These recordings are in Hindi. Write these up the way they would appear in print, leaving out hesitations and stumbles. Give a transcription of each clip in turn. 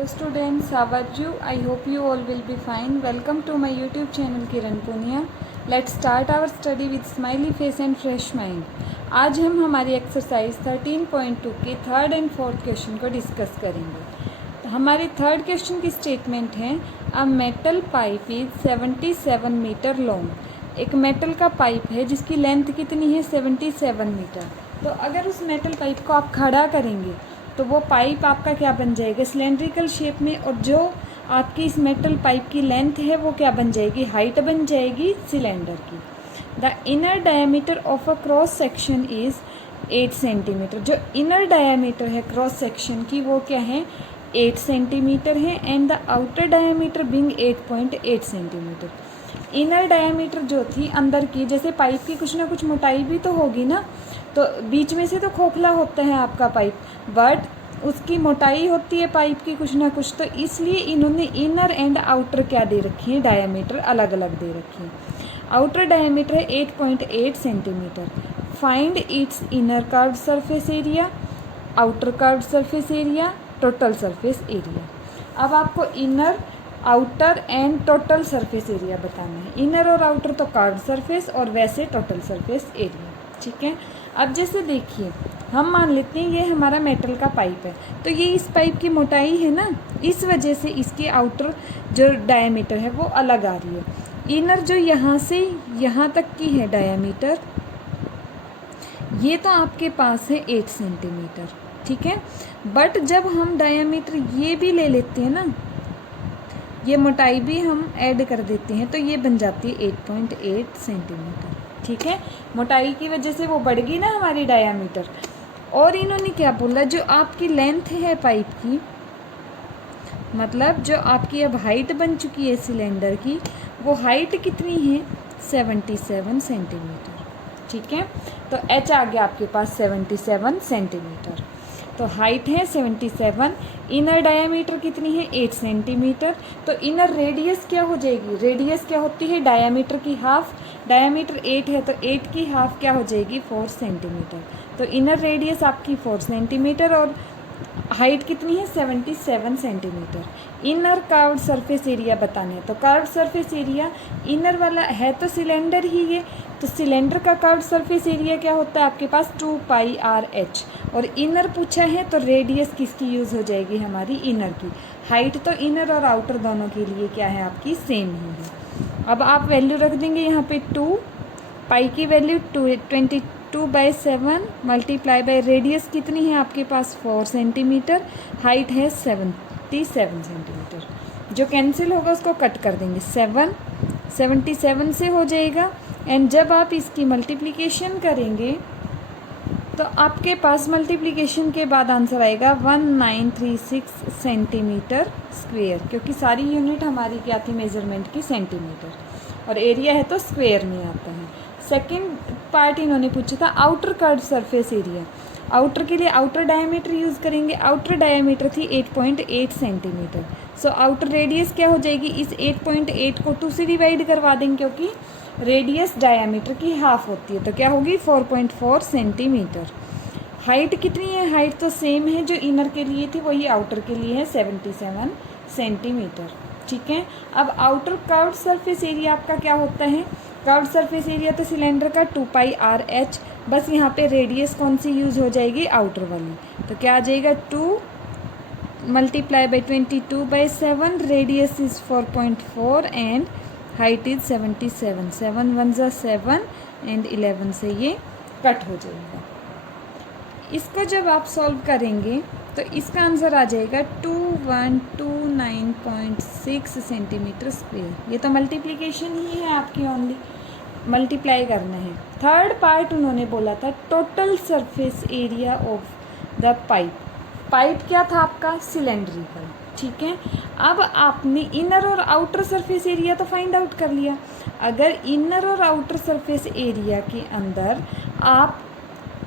Hello students, how are you? I hope you all will be fine. Welcome to my YouTube channel Kiran Punia. Let's start our study with smiley face and fresh mind. आज हम हमारी एक्सरसाइज 13.2 के थर्ड एंड फोर्थ क्वेश्चन को डिस्कस करेंगे. तो हमारी थर्ड क्वेश्चन की स्टेटमेंट है a metal pipe is 77 metre long. एक मेटल का पाइप है जिसकी लेंथ कितनी है 77 मीटर. तो अगर उस मेटल पाइप को आप खड़ा करेंगे तो वो पाइप आपका क्या बन जाएगा सिलेंड्रिकल शेप में, और जो आपकी इस मेटल पाइप की लेंथ है वो क्या बन जाएगी, हाइट बन जाएगी सिलेंडर की. The inner diameter of a cross section is 8 centimetre. जो इनर डायमीटर है क्रॉस सेक्शन की वो क्या है 8 सेंटीमीटर है. And the outer diameter being 8.8 centimetre. Inner diameter जो थी अंदर की, जैसे पाइप की कुछ ना कुछ मोटाई भी तो होगी ना, तो बीच में से तो खोखला होता है आपका पाइप, बट उसकी मोटाई होती है पाइप की कुछ ना कुछ. तो इसलिए इन्होंने इनर एंड आउटर क्या दे रखी है, डायमीटर अलग अलग दे रखी है. आउटर डायमीटर है 8.8 centimetre. Find its inner curved surface area, outer curved surface area, total surface area. अब आपको inner, outer and total surface area बताना है. इनर और आउटर तो कर्व्ड सरफेस और वैसे टोटल सरफेस एरिया. ठीक है. अब जैसे देखिए हम मान लेते हैं ये हमारा मेटल का पाइप है, तो ये इस पाइप की मोटाई है ना, इस वजह से इसके आउटर जो डायमीटर है वो अलग आ रही है. इनर जो यहाँ से यहाँ तक की है डायमीटर, ये तो आपके पास है 8 सेंटीमीटर. ठीक है. बट जब हम डायमीटर ये भी ले लेते हैं ना, ये मोटाई भी हम ऐड कर देते हैं, तो ये बन जाती है 8.8 सेंटीमीटर. ठीक है. मोटाई की वजह से वो बढ़ गई ना हमारी डायमीटर. और इन्होंने क्या बोला, जो आपकी लेंथ है पाइप की, मतलब जो आपकी अब हाइट बन चुकी है सिलेंडर की, वो हाइट कितनी है 77 सेंटीमीटर. ठीक है. तो एच आ गया आपके पास 77 सेंटीमीटर. तो हाइट है 77. इनर डायमीटर कितनी है 8 सेंटीमीटर. तो इनर रेडियस क्या हो जाएगी, रेडियस क्या होती है डायमीटर की हाफ. डायमीटर 8 है तो 8 की हाफ क्या हो जाएगी 4 सेंटीमीटर. तो इनर रेडियस आपकी 4 सेंटीमीटर और हाइट कितनी है 77 centimetre. Inner curved surface area बताना है. तो कर्व्ड सरफेस एरिया इनर वाला है तो सिलेंडर ही है, तो सिलेंडर का कर्व्ड सरफेस एरिया क्या होता है आपके पास 2πr/h. और इनर पूछा है तो रेडियस किसकी यूज़ हो जाएगी हमारी इनर की. हाइट तो इनर और आउटर दोनों के लिए क्या है आपकी सेम ही है. अब आप वैल्यू रख देंगे यहाँ पे 2, पाई की वैल्यू 22/7 मल्टीप्लाई बाय रेडियस कितनी है आपके पास 4 सेंटीमीटर, हाइट है 77 सेंटीमीटर. जो कैंसिल होगा उसको कट कर देंगे. 77 से हो जाएगा. एंड जब आप इसकी मल्टीप्लिकेशन करेंगे तो आपके पास मल्टीप्लिकेशन के बाद आंसर आएगा 1936 सेंटीमीटर स्क्वेयर, क्योंकि सारी यूनिट हमारी क्या थी मेजरमेंट की सेंटीमीटर, और एरिया है तो स्क्वेयर में आता है. सेकंड पार्ट इन्होंने पूछा था outer curved surface area. Outer के लिए आउटर डायमीटर यूज़ करेंगे. आउटर डायमीटर थी 8.8 सेंटीमीटर. सो आउटर रेडियस क्या हो जाएगी, इस 8.8 को 2 से डिवाइड करवा देंगे, क्योंकि रेडियस डायमीटर की हाफ होती है, तो क्या होगी 4.4 सेंटीमीटर. हाइट कितनी है, हाइट तो सेम है जो इनर के लिए थी वही आउटर के लिए है 77 सेंटीमीटर. ठीक है. अब आउटर कर्व्ड सरफेस एरिया आपका क्या होता है, कर्व्ड सरफेस एरिया तो सिलेंडर का 2πr/h, बस यहाँ पे रेडियस कौन सी यूज़ हो जाएगी आउटर वाली. तो क्या आ जाएगा 2 multiply by 22/7, radius is 4.4 and height is 77. 7 1 ज़ा 7 एंड 11 से ये कट हो जाएगा. इसको जब आप सॉल्व करेंगे तो इसका आंसर आ जाएगा 2129.6 सेंटीमीटर स्क्वेयर. ये तो मल्टीप्लिकेशन ही है आपकी, ओनली मल्टीप्लाई करना है. थर्ड पार्ट उन्होंने बोला था total surface area of the pipe. Pipe क्या था आपका सिलेंड्रिकल. ठीक है. अब आपने इनर और आउटर सरफेस एरिया तो फाइंड आउट कर लिया. अगर इनर और आउटर सरफेस एरिया के अंदर आप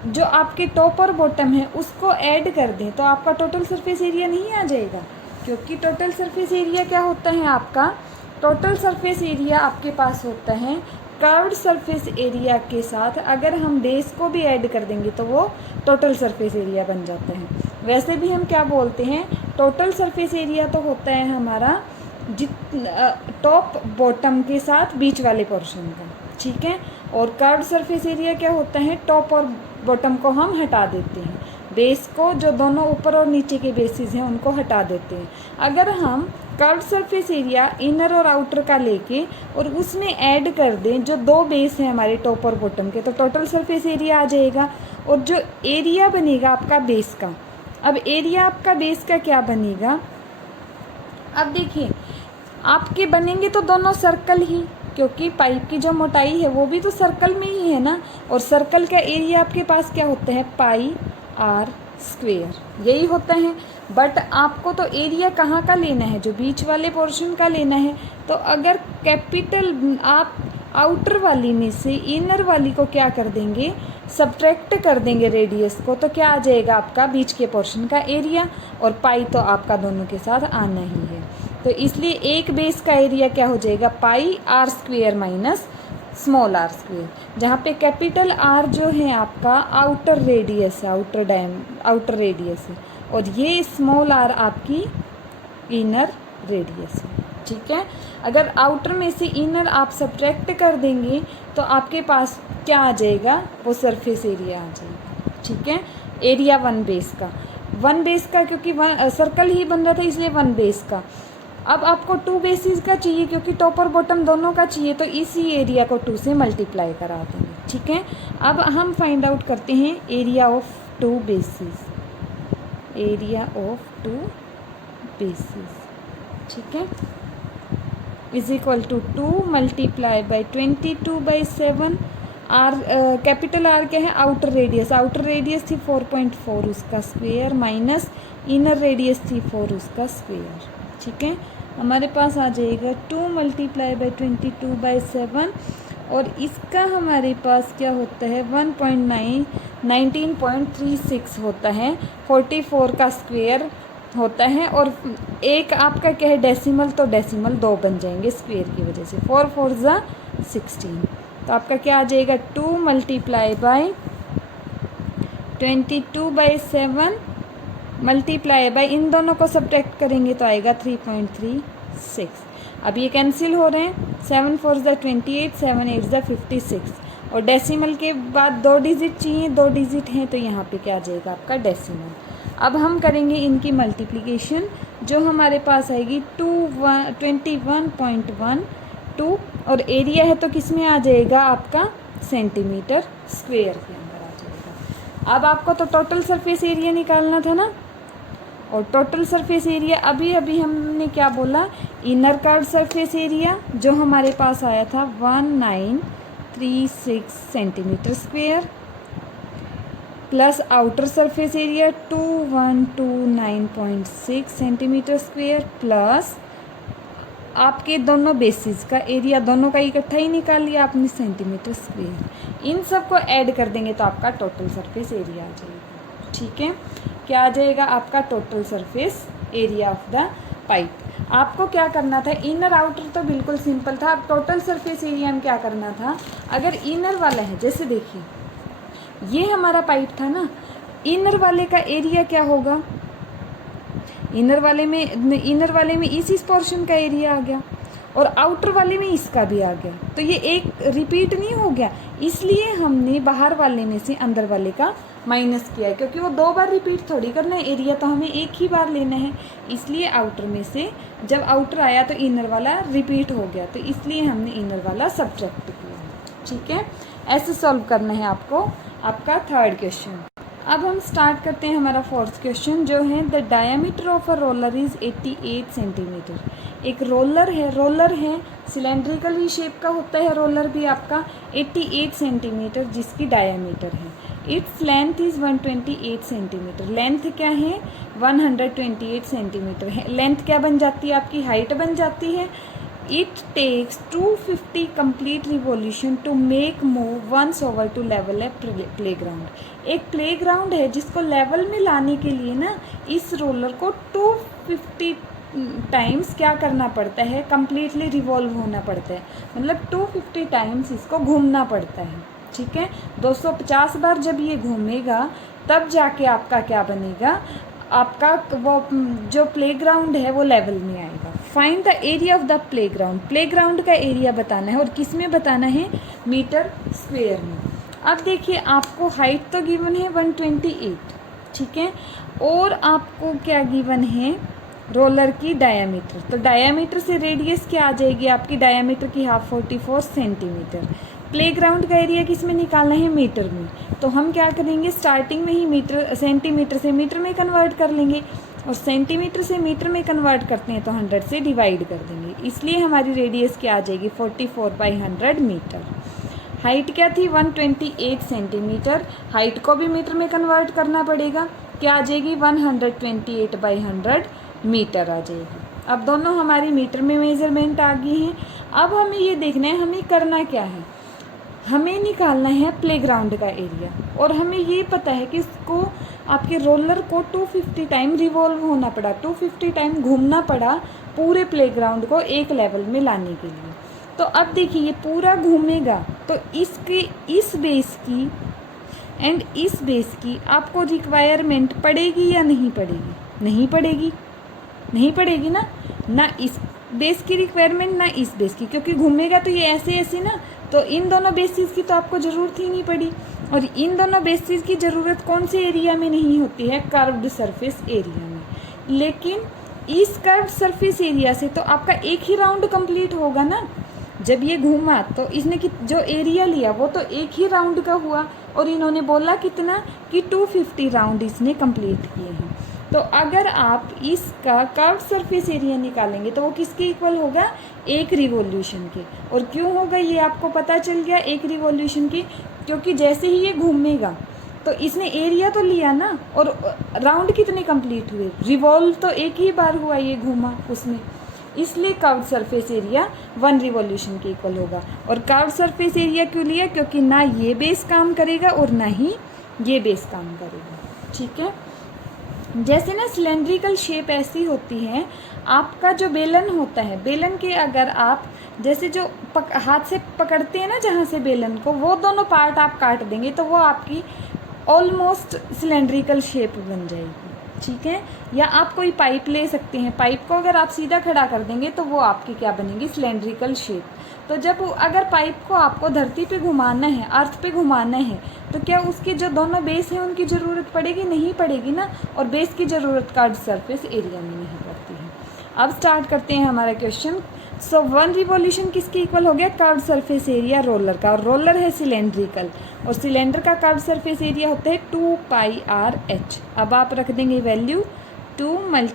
जो आपके टॉप और बॉटम है उसको ऐड कर दें तो आपका टोटल सरफेस एरिया नहीं आ जाएगा, क्योंकि टोटल सरफेस एरिया क्या होता है आपका, टोटल सरफेस एरिया आपके पास होता है कर्व्ड सरफेस एरिया के साथ अगर हम बेस को भी ऐड कर देंगे तो वो टोटल सरफेस एरिया बन जाता है. वैसे भी हम क्या बोलते हैं, टोटल सरफेस एरिया तो होता है हमारा टॉप बॉटम के साथ बीच वाले पोर्शन का, ठीक है। और कर्व्ड सरफेस एरिया क्या होता है, टॉप और बॉटम को हम हटा देते हैं, बेस को, जो दोनों ऊपर और नीचे के बेसिस हैं उनको हटा देते हैं। अगर हम कर्व्ड सरफेस एरिया इनर और आउटर का लेके और उसमें ऐड कर दें जो दो बेस हैं हमारे टॉप और बॉटम के, तो टोटल सरफेस एरिया आ जाएगा। और जो एरिया बनेगा आपका बेस का, अब एरिया आपका बेस का क्या बनेगा, अब देखिए आपके बनेंगे तो दोनों सर्कल ही, क्योंकि पाइप की जो मोटाई है वो भी तो सर्कल में ही है ना, और सर्कल का एरिया आपके पास क्या होता है, पाई आर स्क्वेयर, यही होता है। बट आपको तो एरिया कहाँ का लेना है, जो बीच वाले पोर्शन का लेना है। तो अगर कैपिटल आप आउटर वाली में से इनर वाली को क्या कर देंगे, सब्ट्रैक्ट कर देंगे रेडियस को, तो क्या आ जाएगा आपका बीच के पोर्शन का एरिया, और पाई तो आपका दोनों के साथ आना ही है। तो इसलिए एक बेस का एरिया क्या हो जाएगा, pi R square minus small R square, जहाँ पे कैपिटल आर जो है आपका आउटर रेडियस है, आउटर रेडियस है, और ये स्मॉल आर आपकी इनर रेडियस है, ठीक है। अगर आउटर में से इनर आप सब्ट्रैक्ट कर देंगे तो आपके पास क्या आ जाएगा, वो सरफेस एरिया आ जाएगा, ठीक है। एरिया वन बेस का क्योंकि सर्कल ही बन रहा था इसलिए वन बेस का। अब आपको टू बेसिस का चाहिए क्योंकि टॉप और बॉटम दोनों का चाहिए, तो इसी एरिया को टू से मल्टीप्लाई करा देंगे, ठीक है। अब हम फाइंड आउट करते हैं area of two bases, area of two bases, ठीक है, is equal to 2 multiply by 22/7। R capital R क्या है, आउटर रेडियस थी 4.4 उसका स्क्वेयर माइनस इनर रेडियस थी 4 उसका स्क्वेयर, ठीक है। हमारे पास आ जाएगा 2 मल्टीप्लाई बाई 22/7, और इसका हमारे पास क्या होता है 19.36 होता है, 44 का स्क्वेयर होता है, और एक आपका क्या है डेसिमल, तो डेसिमल 2 बन जाएंगे स्क्वेयर की वजह से, 4 4 ज़ा 16। तो आपका क्या आ जाएगा 2 मल्टीप्लाई बाई 22/7 मल्टीप्लाई बाई, इन दोनों को सब्ट्रैक्ट करेंगे तो आएगा 3.36। अब ये कैंसिल हो रहे हैं, 7 4 ज़ा 28, 7 8 ज़ा 56, और डेसिमल के बाद 2 डिजिट चाहिए, 2 डिजिट हैं तो यहाँ पे क्या आ जाएगा आपका डेसिमल। अब हम करेंगे इनकी मल्टीप्लिकेशन, जो हमारे पास आएगी 21.12, और एरिया है तो किस में आ जाएगा आपका सेंटीमीटर स्क्वेयर के अंदर आ जाएगा। अब आपको तो टोटल सरफेस एरिया निकालना था ना, और टोटल सरफेस एरिया अभी हमने क्या बोला, इनर कर्व्ड सरफेस एरिया जो हमारे पास आया था 1936 centimetre square, plus outer surface area 2129.6 centimetre square, plus आपके दोनों बेसिस का एरिया, दोनों का इकट्ठा ही निकाल लिया आपने सेंटीमीटर स्क्वेयर। इन सब को ऐड कर देंगे तो आपका टोटल सरफेस एरिया आ जाएगा, ठीक है। क्या आ जाएगा आपका total surface area of the pipe. आपको क्या करना था, इनर आउटर तो बिल्कुल सिंपल था, अब टोटल सरफेस एरिया में क्या करना था, अगर इनर वाला है, जैसे देखिए ये हमारा पाइप था ना, इनर वाले का एरिया क्या होगा, इनर वाले में इस पोर्शन का एरिया आ गया, और आउटर वाले में इसका भी आ गया, तो ये एक रिपीट नहीं हो गया, इसलिए हमने बाहर वाले में से अंदर वाले का माइनस किया है, क्योंकि वो 2 बार रिपीट थोड़ी करना है, एरिया तो हमें एक ही बार लेना है, इसलिए आउटर में से जब आउटर आया तो इनर वाला रिपीट हो गया, तो इसलिए हमने इनर वाला सब्ट्रैक्ट किया, ठीक है। ऐसे सॉल्व करना है आपको आपका थर्ड क्वेश्चन। अब हम स्टार्ट करते हैं हमारा फोर्थ क्वेश्चन, जो है the diameter of a roller is 88 centimetre. एक रोलर है सिलेंड्रिकल ही शेप का होता है रोलर भी आपका, 88 सेंटीमीटर जिसकी डायमीटर है। Its length is 128 centimetre, length क्या है 128 सेंटीमीटर है, लेंथ क्या बन जाती है आपकी, हाइट बन जाती है। It takes 250 complete revolution to make move once over to level a playground। एक प्लेग्राउंड है जिसको लेवल में लाने के लिए ना इस रोलर को 250 टाइम्स क्या करना पड़ता है, कम्प्लीटली रिवॉल्व होना पड़ता है, मतलब 250 टाइम्स इसको घूमना पड़ता है, ठीक है। 250 बार जब ये घूमेगा तब जाके आपका क्या बनेगा, आपका वो जो प्लेग्राउंड है वो लेवल में आएगा। Find the area of the playground, playground का एरिया बताना है और किस में बताना है, मीटर स्क्वेयर में। अब देखिए आपको हाइट तो गिवन है 128, ठीक है, और आपको क्या गिवन है, रोलर की डायामीटर। तो डायामीटर से रेडियस क्या आ जाएगी आपकी, डायामीटर की हाफ 44 सेंटीमीटर। प्लेग्राउंड का एरिया किस में निकालना है, मीटर में। तो हम क्या करेंगे, स्टार्टिंग में ही मीटर सेंटीमीटर से मीटर में कन्वर्ट कर लेंगे, और सेंटीमीटर से मीटर में कन्वर्ट करते हैं तो 100 से डिवाइड कर देंगे, इसलिए हमारी रेडियस क्या आ जाएगी 44/100 मीटर। हाइट क्या थी 128 सेंटीमीटर, हाइट को भी मीटर में कन्वर्ट करना पड़ेगा, क्या आ जाएगी 128/100 मीटर आ जाएगी। अब दोनों हमारी मीटर में मेजरमेंट आ गई हैं। अब हमें ये देखना है हमें करना क्या है, हमें निकालना है प्लेग्राउंड का एरिया, और हमें ये पता है कि इसको आपके रोलर को 250 टाइम रिवॉल्व होना पड़ा, 250 टाइम घूमना पड़ा पूरे प्लेग्राउंड को एक लेवल में लाने के लिए। तो अब देखिए ये पूरा घूमेगा, तो इसके इस बेस की एंड इस बेस की आपको रिक्वायरमेंट पड़ेगी या नहीं पड़ेगी, नहीं पड़ेगी, नहीं पड़ेगी ना, ना इस बेस की रिक्वायरमेंट ना इस बेस की, क्योंकि घूमेगा तो ये ऐसे ऐसे ना, तो इन दोनों बेसिस की तो आपको ज़रूरत ही नहीं पड़ी। और इन दोनों बेसिस की ज़रूरत कौन से एरिया में नहीं होती है, कर्व्ड सरफेस एरिया में। लेकिन इस कर्व्ड सरफेस एरिया से तो आपका एक ही राउंड कंप्लीट होगा ना, जब ये घूमा तो इसने जो एरिया लिया वो तो एक ही राउंड का हुआ, और इन्होंने बोला कितना कि 250 राउंड इसने कंप्लीट किए हैं। तो अगर आप इसका कर्व्ड सरफेस एरिया निकालेंगे तो वो किसके इक्वल होगा, एक रिवॉल्यूशन के। और क्यों होगा ये आपको पता चल गया एक रिवॉल्यूशन की, क्योंकि जैसे ही ये घूमेगा तो इसने एरिया तो लिया ना, और राउंड कितने कंप्लीट हुए, रिवॉल्व तो एक ही बार हुआ, ये घूमा उसमें, इसलिए कर्व्ड सरफेस एरिया 1 रिवॉल्यूशन के इक्वल होगा। और कर्व्ड सरफेस एरिया क्यों लिया, क्योंकि ना ये बेस काम करेगा और ना ही ये बेस काम करेगा, ठीक है। जैसे ना सिलेंड्रिकल शेप ऐसी होती है, आपका जो बेलन होता है, बेलन के अगर आप जैसे जो हाथ से पकड़ते हैं ना जहाँ से बेलन को, वो दोनों पार्ट आप काट देंगे तो वो आपकी ऑलमोस्ट सिलेंड्रिकल शेप बन जाएगी, ठीक है। या आप कोई पाइप ले सकते हैं, पाइप को अगर आप सीधा खड़ा कर देंगे तो वो आपकी क्या बनेगी, सिलेंड्रिकल शेप। तो जब अगर पाइप को आपको धरती पे घुमाना है, अर्थ पे घुमाना है, तो क्या उसके जो दोनों बेस हैं उनकी ज़रूरत पड़ेगी, नहीं पड़ेगी ना, और बेस की ज़रूरत कर्व्ड सरफेस एरिया में नहीं पड़ती है। अब स्टार्ट करते हैं हमारा क्वेश्चन। सो 1 रिवॉल्यूशन किसके इक्वल हो गया, कर्व्ड सरफेस एरिया रोलर का, और रोलर है सिलेंड्रिकल, और सिलेंडर का कर्व्ड सरफेस एरिया होता है 2πr/h। अब आप रख देंगे वैल्यू 2 ×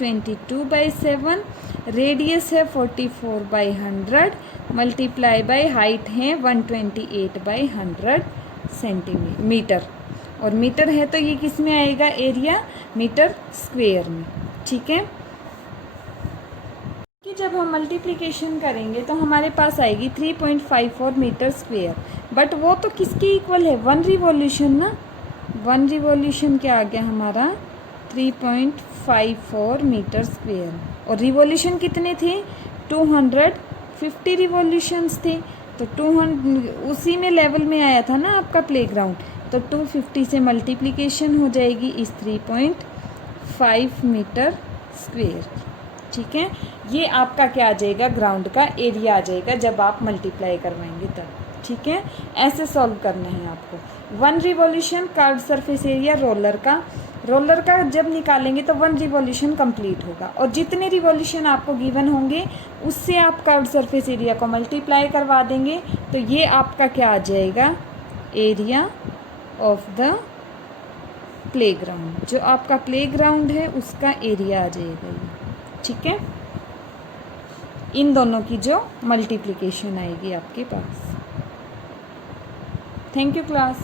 22/7, रेडियस है 44/100 मल्टीप्लाई बाई हाइट है 128/100 सेंटीमीटर, और मीटर है तो ये किस में आएगा एरिया, मीटर स्क्वेयर में, ठीक है। कि जब हम मल्टीप्लिकेशन करेंगे तो हमारे पास आएगी 3.54 मीटर स्क्वेयर, बट वो तो किसके इक्वल है, 1 रिवॉल्यूशन ना, 1 रिवॉल्यूशन क्या आ गया हमारा 3.54 मीटर स्क्वेयर, और रिवॉल्यूशन कितने थे 250 रिवॉल्यूशंस थे, तो 200 उसी में लेवल में आया था ना आपका प्लेग्राउंड, तो 250 से मल्टीप्लिकेशन हो जाएगी इस 3.5 मीटर स्क्वेयर, ठीक है। ये आपका क्या आ जाएगा, ग्राउंड का एरिया आ जाएगा जब आप मल्टीप्लाई करवाएंगे तब, ठीक है। ऐसे सॉल्व करना है आपको। 1 revolution curved surface area roller का जब निकालेंगे तो 1 रिवॉल्यूशन कंप्लीट होगा, और जितने रिवॉल्यूशन आपको गिवन होंगे उससे आप कर्व्ड सरफेस एरिया को मल्टीप्लाई करवा देंगे, तो ये आपका क्या आ जाएगा, एरिया ऑफ द प्लेग्राउंड, जो आपका प्लेग्राउंड है उसका एरिया आ जाएगा ये, ठीक है। इन दोनों की जो मल्टीप्लिकेशन आएगी आपके पास। Thank you class.